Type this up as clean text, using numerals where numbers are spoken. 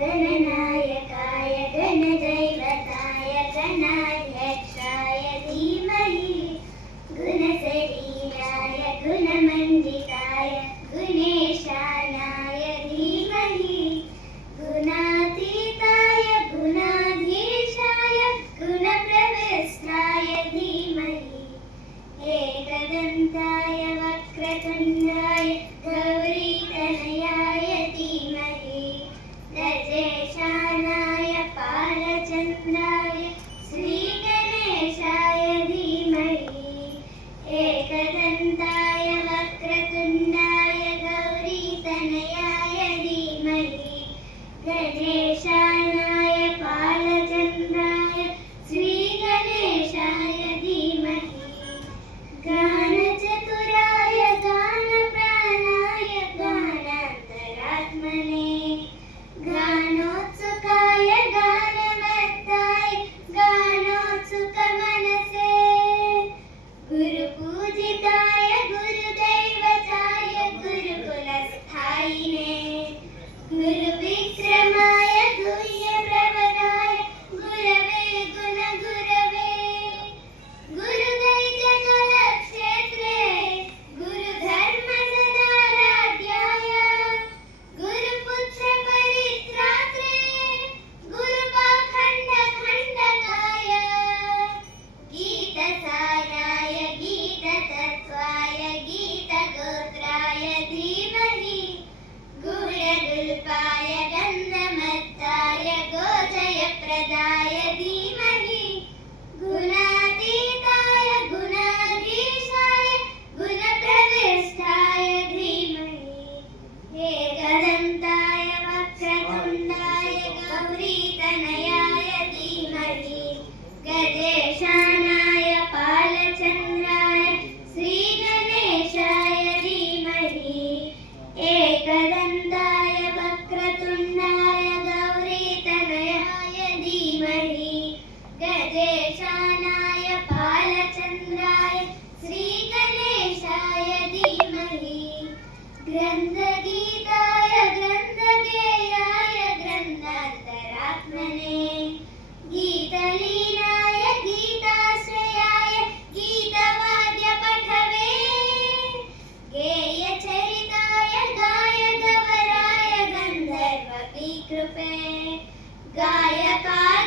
गणनायकाय गणदैवताय गणाध्यक्षाय धीमहि गुणशरीराय गुणमण्डिताय गुणेशानाय धीमहि गुणातीताय गुणाधीशाय गुणप्रविष्टाय धीमहि एकदन्ताय वक्रतुण्डाय गौरीतनयाय धीमहि गजेशानाय पालचन्द्राय श्रीगणेशाय धीमहि एकदन्ताय वक्रतुण्डाय गौरीतनयाय धीमहि गणेशानाय पालचन्द्राय श्रीगणेशाय धीमहि गानचतुराय गानप्राणाय गानान्तरात्मने गानोत्सुकाय गानमत्ताय गानोत्सुकमनसे गुरुपूजिताय गुरुदैवताय गुरुकुलस्थायिने गुरुविक्रमाय गुह्यप्रवराय गुरवे गुणगुरवे गुरुदैत्यकलक्षेत्रे गुरुधर्मसदाराध्याय गुरुपुत्रपरित्रात्रे गुरुपाखण्डखण्डकाय गीतसाराय गीततत्त्वाय गीतगोत्राय धीमहि गूढगुल्पाय गन्धमत्ताय गोजयप्रदाय धीमहि गुणातीताय गुणाधीशाय गुणप्रविष्टाय धीमहि एकदन्ताय वक्रतुण्डाय गौरीतनयाय धीमहि गजेशानाय पालचन्द्राय श्रीगणेशाय धीमहि एकदन्ताय वक्रतुण्डाय गौरीतनयाय धीमहि गजेशानाय पालचन्द्राय श्रीगणेशाय धीमहि ग्रन्थगीताय ग्रन्थगेयाय ग्रन्थान्तरात्मने गीतलीनाय गीताश्रयाय गीतवाद्यपठवे गेयचरिताय गायगवराय गन्धर्वविकृपे गायकाय